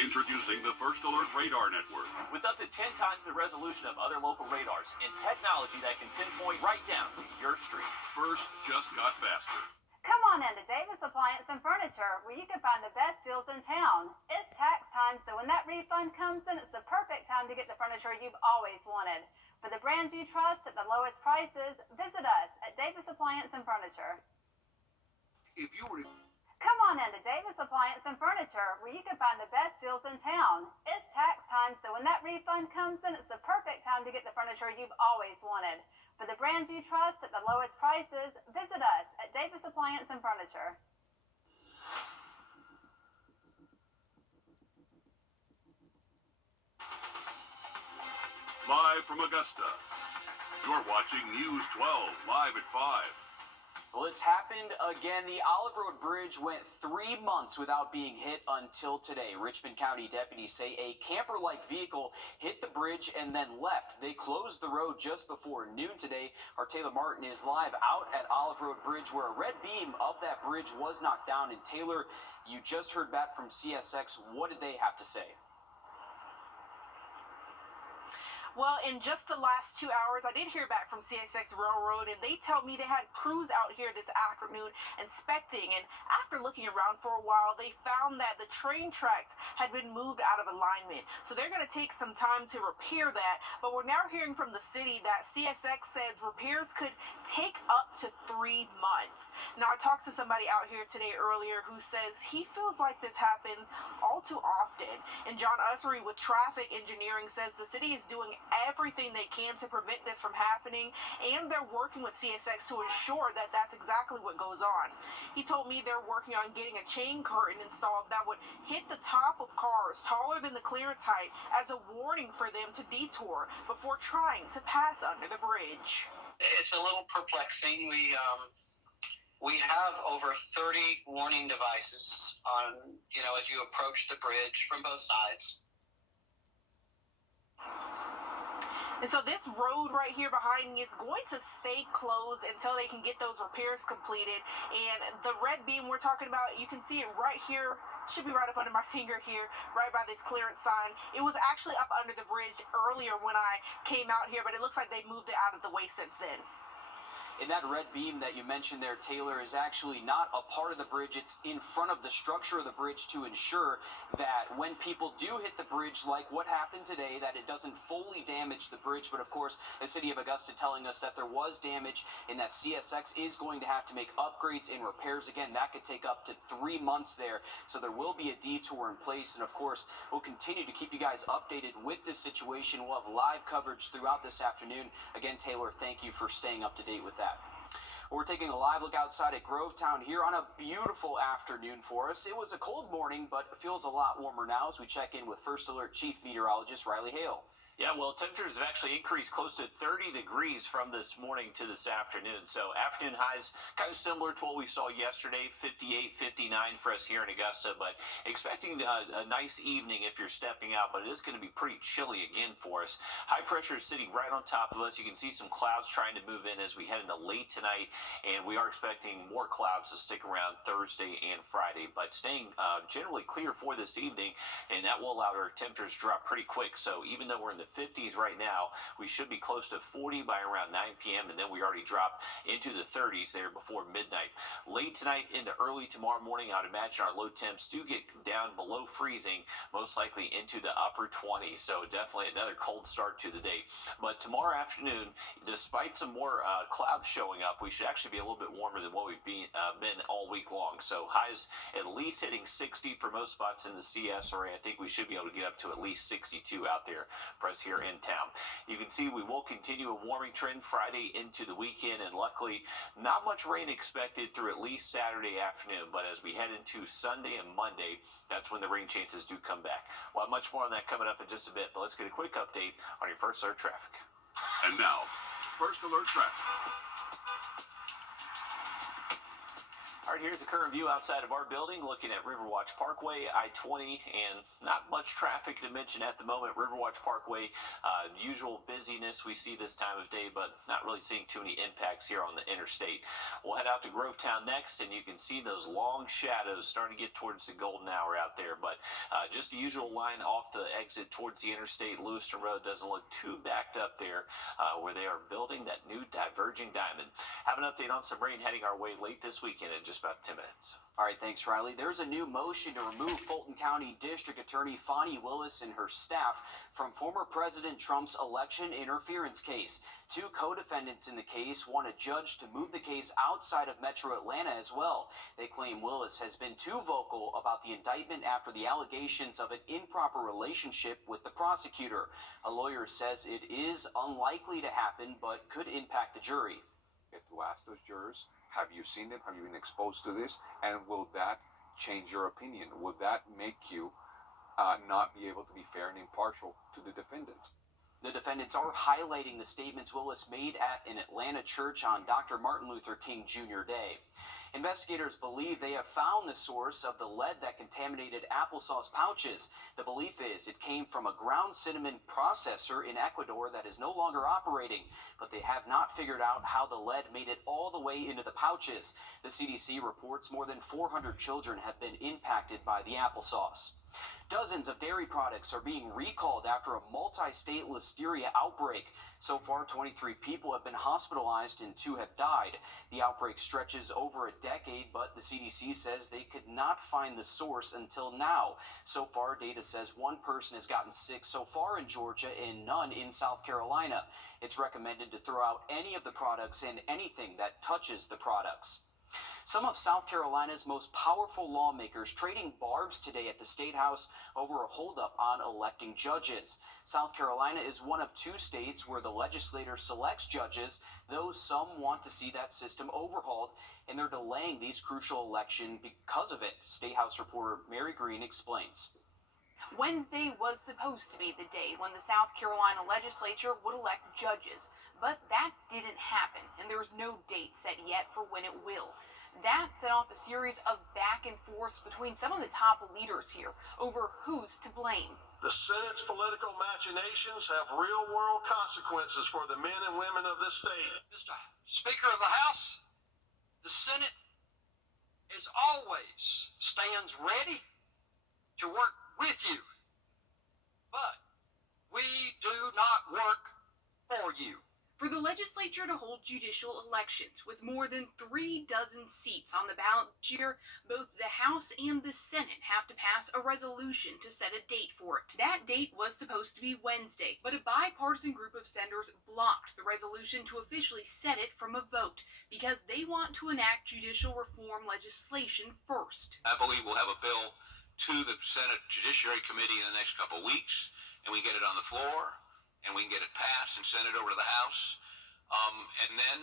Introducing the First Alert Radar Network. With up to 10 times the resolution of other local radars and technology that can pinpoint right down to your street. First just got faster. Come on into Davis Appliance and Furniture, where you can find the best deals in town. It's tax time, so when that refund comes in, it's the perfect time to get the furniture you've always wanted. For the brands you trust at the lowest prices, visit us at Davis Appliance and Furniture. If you were to... Come on into Davis Appliance and Furniture, where you can find the best deals in town. It's tax time, so when that refund comes in, it's the perfect time to get the furniture you've always wanted. For the brands you trust at the lowest prices, visit us at Davis Appliance and Furniture. Live from Augusta, you're watching News 12, live at 5. Well, it's happened again. The Olive Road Bridge went 3 months without being hit until today. Richmond County deputies say a camper-like vehicle hit the bridge and then left. They closed the road just before noon today. Our Taylor Martin is live out at Olive Road Bridge, where a red beam of that bridge was knocked down. And Taylor, you just heard back from CSX. What did they have to say? Well, in just the last 2 hours, I did hear back from CSX Railroad, and they tell me they had crews out here this afternoon inspecting. And after looking around for a while, they found that the train tracks had been moved out of alignment. So they're going to take some time to repair that. But we're now hearing from the city that CSX says repairs could take up to 3 months. Now, I talked to somebody out here today earlier who says he feels like this happens all too often. And John Ussery with Traffic Engineering says the city is doing everything they can to prevent this from happening, and they're working with CSX to ensure that that's exactly what goes on. He told me they're working on getting a chain curtain installed that would hit the top of cars taller than the clearance height as a warning for them to detour before trying to pass under the bridge. It's a little perplexing. We have over 30 warning devices on, as you approach the bridge from both sides. And so this road right here behind me is going to stay closed until they can get those repairs completed. And the red beam we're talking about, you can see it right here, should be right up under my finger here, right by this clearance sign. It was actually up under the bridge earlier when I came out here, but it looks like they moved it out of the way since then. And that red beam that you mentioned there, Taylor, is actually not a part of the bridge. It's in front of the structure of the bridge to ensure that when people do hit the bridge, like what happened today, that it doesn't fully damage the bridge. But of course, the city of Augusta telling us that there was damage and that CSX is going to have to make upgrades and repairs. Again, that could take up to 3 months there. So there will be a detour in place. And of course, we'll continue to keep you guys updated with this situation. We'll have live coverage throughout this afternoon. Again, Taylor, thank you for staying up to date with that. We're taking a live look outside at Grovetown here on a beautiful afternoon for us. It was a cold morning, but it feels a lot warmer now as we check in with First Alert Chief Meteorologist Riley Hale. Yeah, well, temperatures have actually increased close to 30 degrees from this morning to this afternoon. So afternoon highs kind of similar to what we saw yesterday, 58, 59 for us here in Augusta. But expecting a nice evening if you're stepping out, but it is going to be pretty chilly again for us. High pressure is sitting right on top of us. You can see some clouds trying to move in as we head into late tonight. And we are expecting more clouds to stick around Thursday and Friday. But staying generally clear for this evening, and that will allow our temperatures to drop pretty quick. So even though we're in the 50s right now, we should be close to 40 by around 9 p.m. and then we already drop into the 30s there before midnight. Late tonight into early tomorrow morning, I would imagine our low temps do get down below freezing, most likely into the upper 20s. So definitely another cold start to the day. But tomorrow afternoon, despite some more clouds showing up, we should actually be a little bit warmer than what we've been all week long. So highs at least hitting 60 for most spots in the CS area. I think we should be able to get up to at least 62 out there for us here in town. You can see we will continue a warming trend Friday into the weekend, and luckily not much rain expected through at least Saturday afternoon. But as we head into Sunday and Monday, that's when the rain chances do come back. We'll have much more on that coming up in just a bit, but let's get a quick update on your First Alert traffic. And now, First Alert traffic. All right, here's the current view outside of our building, looking at Riverwatch Parkway, I-20, and not much traffic to mention at the moment. Riverwatch Parkway, usual busyness we see this time of day, but not really seeing too many impacts here on the interstate. We'll head out to Grovetown next, and you can see those long shadows starting to get towards the golden hour out there, but just the usual line off the exit towards the interstate. Lewiston Road doesn't look too backed up there, where they are building that new diverging diamond. Have an update on some rain heading our way late this weekend in just about 10 minutes. All right, thanks, Riley. There's a new motion to remove Fulton County District Attorney Fonnie Willis and her staff from former President Trump's election interference case. Two co-defendants in the case want a judge to move the case outside of Metro Atlanta as well. They claim Willis has been too vocal about the indictment after the allegations of an improper relationship with the prosecutor. A lawyer says it is unlikely to happen, but could impact the jury. You have to ask those jurors, have you seen it? Have you been exposed to this? And will that change your opinion? Will that make you not be able to be fair and impartial to the defendants? The defendants are highlighting the statements Willis made at an Atlanta church on Dr. Martin Luther King Jr. Day. Investigators believe they have found the source of the lead that contaminated applesauce pouches. The belief is it came from a ground cinnamon processor in Ecuador that is no longer operating, but they have not figured out how the lead made it all the way into the pouches. The CDC reports more than 400 children have been impacted by the applesauce. Dozens of dairy products are being recalled after a multi-state listeria outbreak. So far, 23 people have been hospitalized and 2 have died. The outbreak stretches over a decade, but the CDC says they could not find the source until now. So far, data says 1 person has gotten sick so far in Georgia and none in South Carolina. It's recommended to throw out any of the products and anything that touches the products. Some of South Carolina's most powerful lawmakers trading barbs today at the State House over a holdup on electing judges. South Carolina is one of 2 states where the legislature selects judges, though some want to see that system overhauled, and they're delaying these crucial elections because of it. State House reporter Mary Green explains. Wednesday was supposed to be the day when the South Carolina legislature would elect judges, but that didn't happen, and there's no date set yet for when it will. That set off a series of back and forths between some of the top leaders here over who's to blame. The Senate's political machinations have real-world consequences for the men and women of this state. Mr. Speaker of the House, the Senate, as always, stands ready to work with you. But we do not work for you. For the legislature to hold judicial elections with more than 3 dozen seats on the ballot this year, both the House and the Senate have to pass a resolution to set a date for it. That date was supposed to be Wednesday, but a bipartisan group of senators blocked the resolution to officially set it from a vote because they want to enact judicial reform legislation first. I believe we'll have a bill to the Senate Judiciary Committee in the next couple of weeks, and we get it on the floor, and we can get it passed and send it over to the House. And then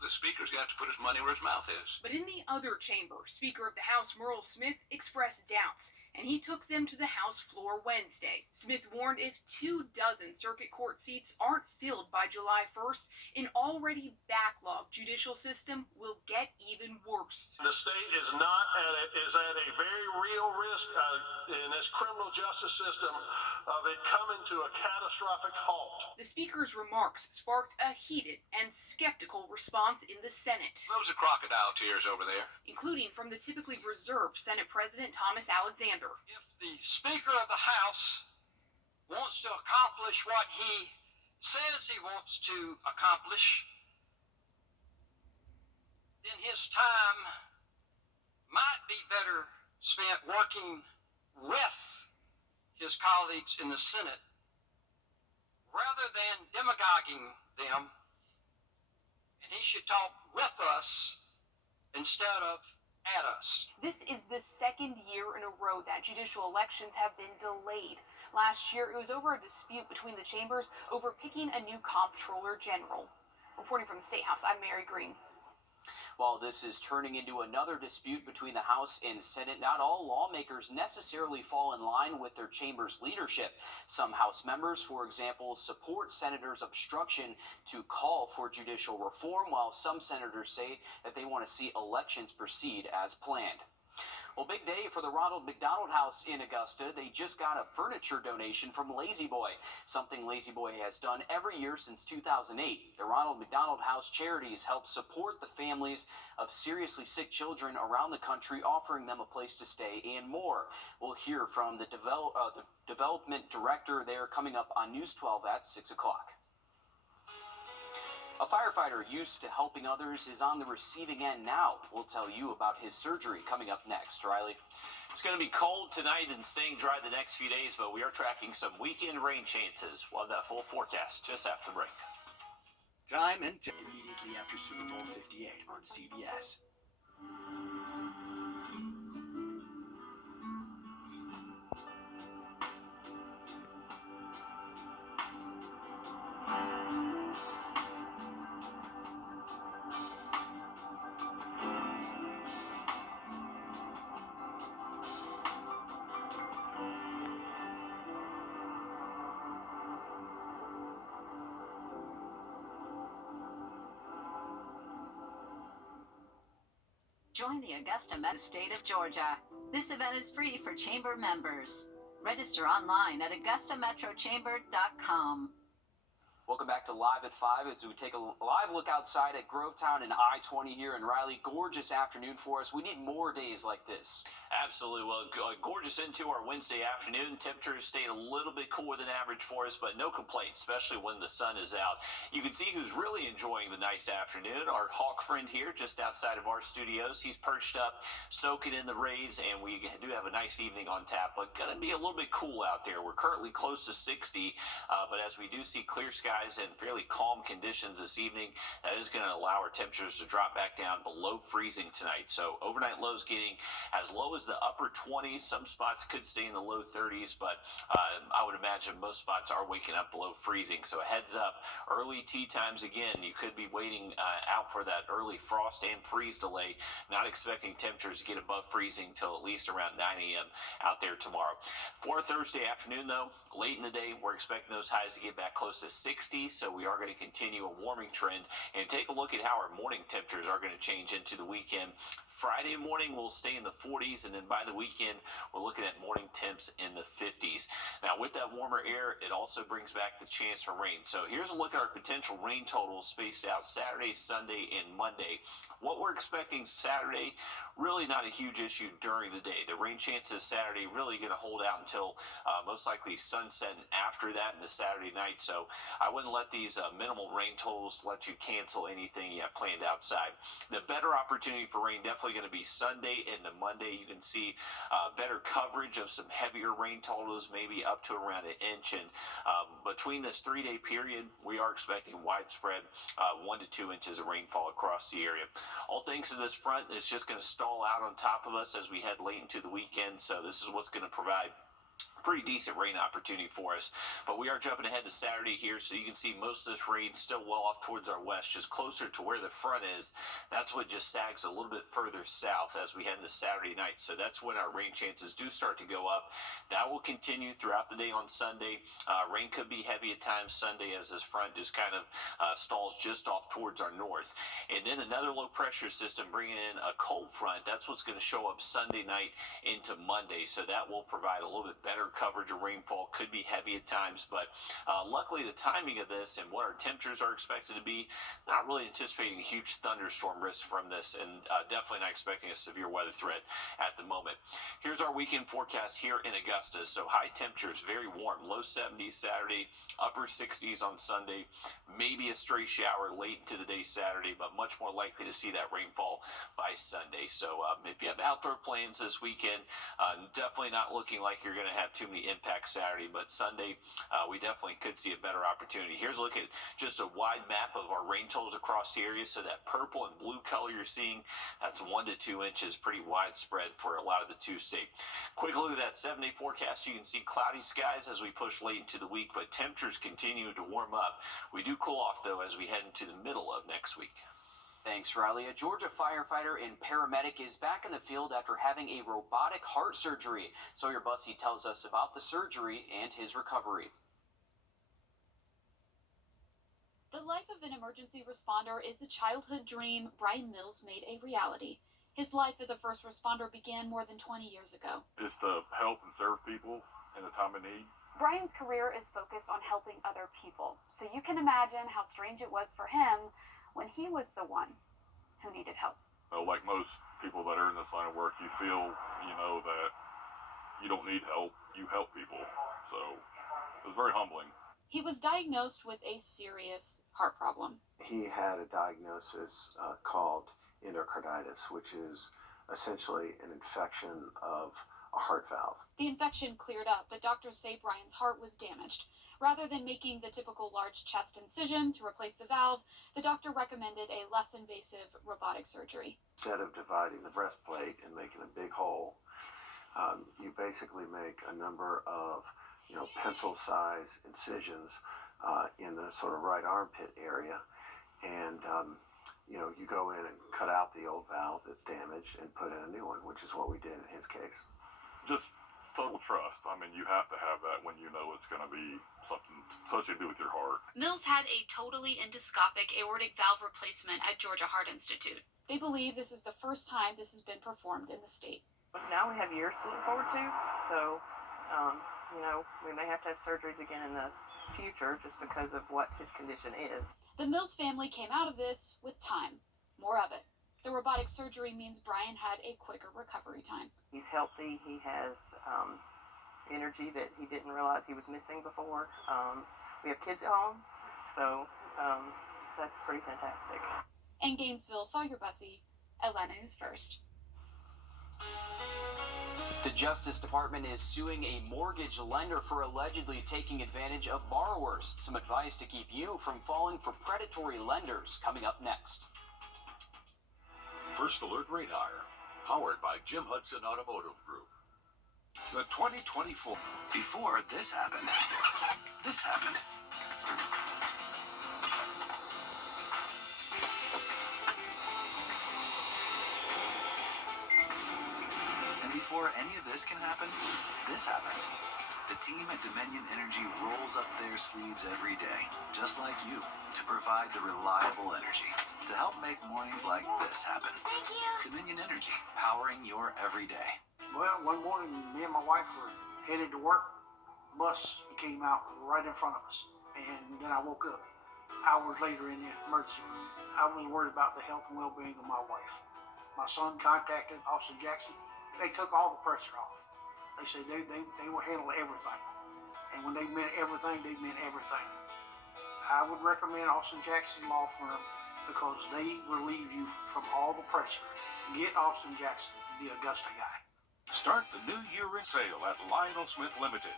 the Speaker's got to put his money where his mouth is. But in the other chamber, Speaker of the House Merle Smith expressed doubts, and he took them to the House floor Wednesday. Smith warned if 2 dozen circuit court seats aren't filled by July 1st, an already backlogged judicial system will get even worse. The state is at a very real risk in this criminal justice system of it coming to a catastrophic halt. The Speaker's remarks sparked a heated and skeptical response in the Senate, Those are crocodile tears over there. including from the typically reserved Senate President Thomas Alexander. If the Speaker of the House wants to accomplish what he says he wants to accomplish, then his time might be better spent working with his colleagues in the Senate rather than demagoguing them, and he should talk with us instead of at us. This is the 2nd year in a row that judicial elections have been delayed. Last year, it was over a dispute between the chambers over picking a new comptroller general. Reporting from the State House, I'm Mary Green. While this is turning into another dispute between the House and Senate, not all lawmakers necessarily fall in line with their chamber's leadership. Some House members, for example, support senators' obstruction to call for judicial reform, while some senators say that they want to see elections proceed as planned. Well, big day for the Ronald McDonald House in Augusta. They just got a furniture donation from Lazy Boy, something Lazy Boy has done every year since 2008. The Ronald McDonald House Charities help support the families of seriously sick children around the country, offering them a place to stay and more. We'll hear from the development director there coming up on News 12 at 6 o'clock. A firefighter used to helping others is on the receiving end now. We'll tell you about his surgery coming up next. Riley? It's going to be cold tonight and staying dry the next few days, but we are tracking some weekend rain chances. We'll have that full forecast just after the break. Time and immediately after Super Bowl 58 on CBS. Join the Augusta Metro State of Georgia. This event is free for Chamber members. Register online at augustametrochamber.com. Welcome back to Live at 5 as we take a live look outside at Grovetown and I-20 here in Raleigh. Gorgeous afternoon for us. We need more days like this. Absolutely. Well, gorgeous into our Wednesday afternoon. Temperatures stayed a little bit cooler than average for us, but no complaints, especially when the sun is out. You can see who's really enjoying the nice afternoon. Our hawk friend here just outside of our studios. He's perched up, soaking in the rays, and we do have a nice evening on tap, but going to be a little bit cool out there. We're currently close to 60, but as we do see clear skies and fairly calm conditions this evening, that is going to allow our temperatures to drop back down below freezing tonight. So overnight lows getting as low as the upper 20s. Some spots could stay in the low 30s, but I would imagine most spots are waking up below freezing. So a heads up, early tea times again, you could be waiting out for that early frost and freeze delay. Not expecting temperatures to get above freezing till at least around 9 a.m. out there tomorrow. For Thursday afternoon, though, late in the day, we're expecting those highs to get back close to 60, so we are going to continue a warming trend. And take a look at how our morning temperatures are going to change into the weekend. Friday morning will stay in the 40s, and then by the weekend, we're looking at morning temps in the 50s. Now, with that warmer air, it also brings back the chance for rain. So here's a look at our potential rain totals spaced out Saturday, Sunday, and Monday. What we're expecting Saturday, really not a huge issue during the day. The rain chances Saturday really going to hold out until most likely sunset and after that in the Saturday night. So I wouldn't let these minimal rain totals let you cancel anything you have planned outside. The better opportunity for rain definitely going to be Sunday and the Monday. You can see better coverage of some heavier rain totals, maybe up to around an inch. And between this 3-day period, we are expecting widespread 1 to 2 inches of rainfall across the area. All thanks to this front, it's just going to stall out on top of us as we head late into the weekend. So this is what's going to provide pretty decent rain opportunity for us. But we are jumping ahead to Saturday here, so you can see most of this rain still well off towards our west, just closer to where the front is. That's what just sags a little bit further south as we head into Saturday night. So that's when our rain chances do start to go up. That will continue throughout the day on Sunday. Rain could be heavy at times Sunday as this front just kind of stalls just off towards our north. And then another low pressure system bringing in a cold front. That's what's going to show up Sunday night into Monday. So that will provide a little bit better coverage of rainfall. Could be heavy at times, but luckily the timing of this and what our temperatures are expected to be, not really anticipating a huge thunderstorm risk from this, and definitely not expecting a severe weather threat at the moment. Here's our weekend forecast here in Augusta. So high temperatures, very warm, low 70s Saturday, upper 60s on Sunday, maybe a stray shower late into the day Saturday, but much more likely to see that rainfall by Sunday. So if you have outdoor plans this weekend, definitely not looking like you're going to have too many impacts Saturday, but Sunday we definitely could see a better opportunity. Here's a look at just a wide map of our rain totals across the area. So that purple and blue color you're seeing, that's 1 to 2 inches, pretty widespread for a lot of the two-state. Quick look at that 7-day forecast. You can see cloudy skies as we push late into the week, but temperatures continue to warm up. We do cool off though as we head into the middle of next week. Thanks, Riley. A Georgia firefighter and paramedic is back in the field after having a robotic heart surgery. Sawyer Bussey tells us about the surgery and his recovery. The life of an emergency responder is a childhood dream Brian Mills made a reality. His life as a first responder began more than 20 years ago. Is to help and serve people in a time of need. Brian's career is focused on helping other people, so you can imagine how strange it was for him when he was the one who needed help. Like most people that are in this line of work, you feel, that you don't need help, you help people. So it was very humbling. He was diagnosed with a serious heart problem. He had a diagnosis called endocarditis, which is essentially an infection of a heart valve. The infection cleared up, but doctors say Brian's heart was damaged. Rather than making the typical large chest incision to replace the valve, the doctor recommended a less invasive robotic surgery. Instead of dividing the breastplate and making a big hole, you basically make a number of pencil-size incisions in the sort of right armpit area, and you go in and cut out the old valve that's damaged and put in a new one, which is what we did in his case. Just total trust. I mean, you have to have that when you know it's going to be something to do with your heart. Mills had a totally endoscopic aortic valve replacement at Georgia Heart Institute. They believe this is the first time this has been performed in the state. Now we have years to look forward to, so we may have to have surgeries again in the future just because of what his condition is. The Mills family came out of this with time. More of it. The robotic surgery means Brian had a quicker recovery time. He's healthy. He has energy that he didn't realize he was missing before. We have kids at home, so that's pretty fantastic. In Gainesville, Sawyer Bussey, Atlanta News First. The Justice Department is suing a mortgage lender for allegedly taking advantage of borrowers. Some advice to keep you from falling for predatory lenders coming up next. First Alert Radar, powered by Jim Hudson Automotive Group. The 2024. Before this happened. And before any of this can happen, this happens. The team at Dominion Energy rolls up their sleeves every day, just like you, to provide the reliable energy to help make mornings like this happen. Thank you. Dominion Energy, powering your everyday. Well, one morning, me and my wife were headed to work. The bus came out right in front of us, and then I woke up hours later in the emergency room. I was worried about the health and well-being of my wife. My son contacted Austin Jackson. They took all the pressure off. They said they will handle everything. And when they meant everything, they meant everything. I would recommend Austin Jackson Law Firm because they relieve you from all the pressure. Get Austin Jackson, the Augusta guy. Start the new year in sale at Lionel Smith Limited.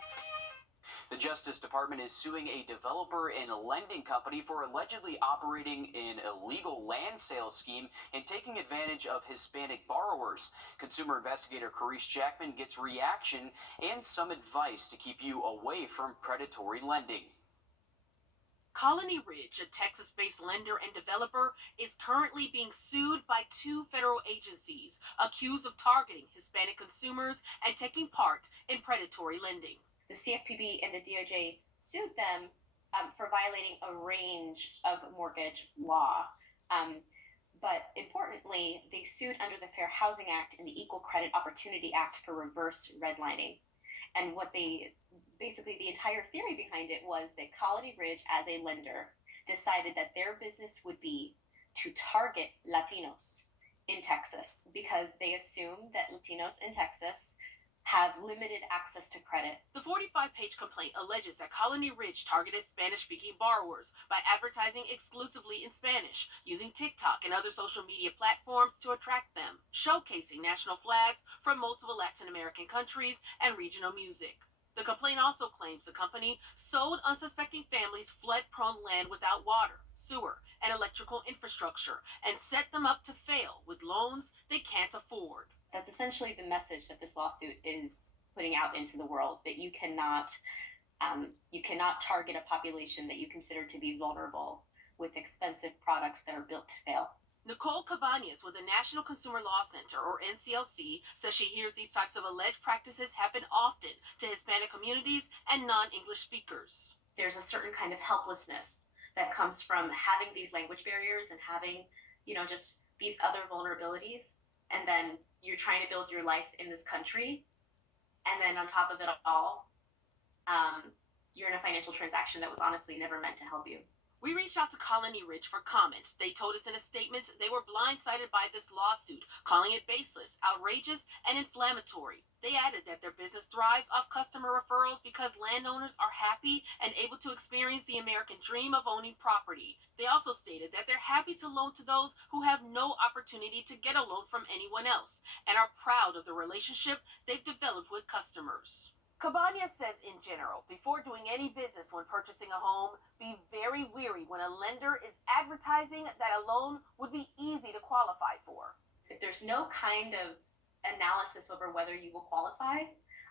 The Justice Department is suing a developer and a lending company for allegedly operating an illegal land sales scheme and taking advantage of Hispanic borrowers. Consumer investigator Carice Jackman gets reaction and some advice to keep you away from predatory lending. Colony Ridge, a Texas-based lender and developer, is currently being sued by two federal agencies accused of targeting Hispanic consumers and taking part in predatory lending. The CFPB and the DOJ sued them for violating a range of mortgage law. But importantly, they sued under the Fair Housing Act and the Equal Credit Opportunity Act for reverse redlining. And basically the entire theory behind it was that Colony Ridge, as a lender, decided that their business would be to target Latinos in Texas because they assume that Latinos in Texas have limited access to credit. The 45-page complaint alleges that Colony Ridge targeted Spanish-speaking borrowers by advertising exclusively in Spanish, using TikTok and other social media platforms to attract them, showcasing national flags from multiple Latin American countries and regional music. The complaint also claims the company sold unsuspecting families flood-prone land without water, sewer, and electrical infrastructure, and set them up to fail with loans they can't afford. That's essentially the message that this lawsuit is putting out into the world, that you cannot target a population that you consider to be vulnerable with expensive products that are built to fail. Nicole Cabañas with the National Consumer Law Center, or NCLC, says she hears these types of alleged practices happen often to Hispanic communities and non-English speakers. There's a certain kind of helplessness that comes from having these language barriers and having, just these other vulnerabilities. And then you're trying to build your life in this country. And then on top of it all, you're in a financial transaction that was honestly never meant to help you. We reached out to Colony Ridge for comments. They told us in a statement they were blindsided by this lawsuit, calling it baseless, outrageous, and inflammatory. They added that their business thrives off customer referrals because landowners are happy and able to experience the American dream of owning property. They also stated that they're happy to loan to those who have no opportunity to get a loan from anyone else and are proud of the relationship they've developed with customers. Cabañas says in general, before doing any business when purchasing a home, be very weary when a lender is advertising that a loan would be easy to qualify for. If there's no kind of analysis over whether you will qualify,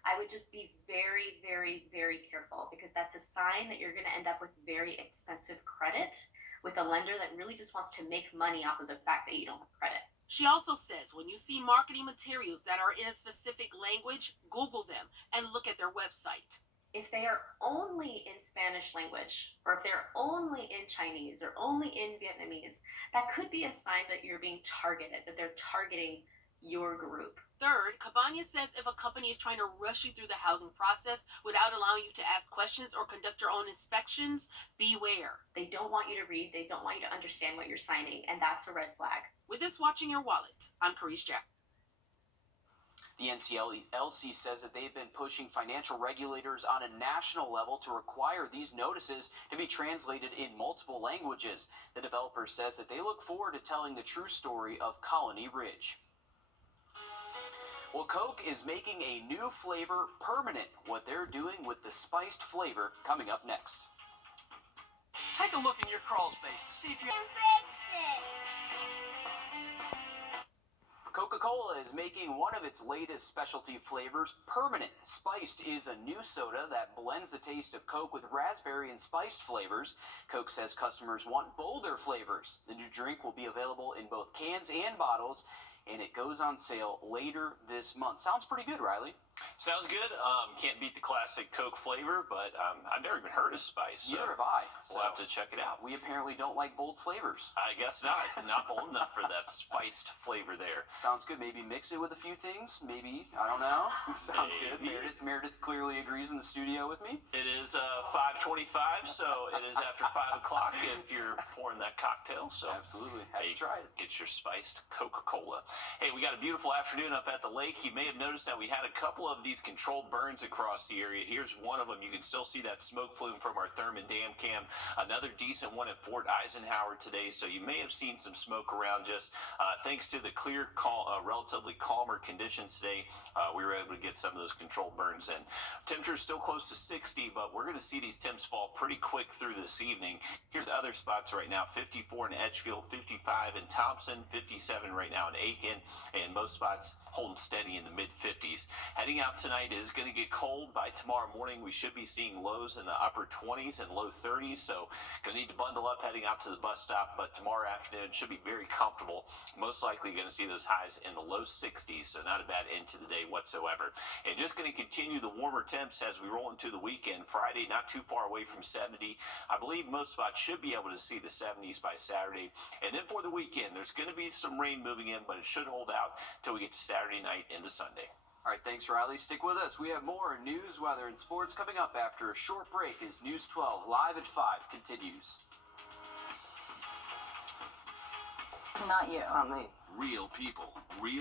I would just be very, very, very careful, because that's a sign that you're going to end up with very expensive credit with a lender that really just wants to make money off of the fact that you don't have credit. She also says when you see marketing materials that are in a specific language, Google them and look at their website. If they are only in Spanish language, or if they're only in Chinese or only in Vietnamese, that could be a sign that you're being targeted, that they're targeting your group. Third, Cabañas says if a company is trying to rush you through the housing process without allowing you to ask questions or conduct your own inspections, beware. They don't want you to read, they don't want you to understand what you're signing, and that's a red flag. With this watching your wallet, I'm Carice Jack. The NCLC says that they've been pushing financial regulators on a national level to require these notices to be translated in multiple languages. The developer says that they look forward to telling the true story of Colony Ridge. Well, Coke is making a new flavor permanent. What they're doing with the spiced flavor coming up next. Take a look in your crawl space to see if you Coca-Cola is making one of its latest specialty flavors permanent. Spiced is a new soda that blends the taste of Coke with raspberry and spiced flavors. Coke says customers want bolder flavors. The new drink will be available in both cans and bottles, and it goes on sale later this month. Sounds pretty good, Riley. Sounds good. Can't beat the classic Coke flavor, but I've never even heard of spice. So Neither have I. We'll have to check it out. We apparently don't like bold flavors. I guess not. Not bold enough for that spiced flavor there. Sounds good. Maybe mix it with a few things. Maybe. I don't know. Sounds good. Meredith clearly agrees in the studio with me. It is 5:25, so it is after 5 o'clock if you're pouring that cocktail. So absolutely. Have to try it. Get your spiced Coca-Cola. Hey, we got a beautiful afternoon up at the lake. You may have noticed that we had a couple of these controlled burns across the area. Here's one of them. You can still see that smoke plume from our Thurman Dam cam. Another decent one at Fort Eisenhower today. So you may have seen some smoke around just thanks to the clear, relatively calmer conditions today. We were able to get some of those controlled burns in. Temperature is still close to 60, but we're going to see these temps fall pretty quick through this evening. Here's the other spots right now. 54 in Edgefield, 55 in Thompson, 57 right now in Aiken, and most spots holding steady in the mid-50s. Heading out tonight is going to get cold. By tomorrow morning, we should be seeing lows in the upper 20s and low 30s, so going to need to bundle up heading out to the bus stop, but tomorrow afternoon should be very comfortable. Most likely going to see those highs in the low 60s, so not a bad end to the day whatsoever. And just going to continue the warmer temps as we roll into the weekend. Friday, not too far away from 70. I believe most spots should be able to see the 70s by Saturday. And then for the weekend, there's going to be some rain moving in, but it should hold out until we get to Saturday night into Sunday. All right, thanks, Riley. Stick with us. We have more news, weather, and sports coming up after a short break as News 12 Live at 5 continues. Not you. Real people, real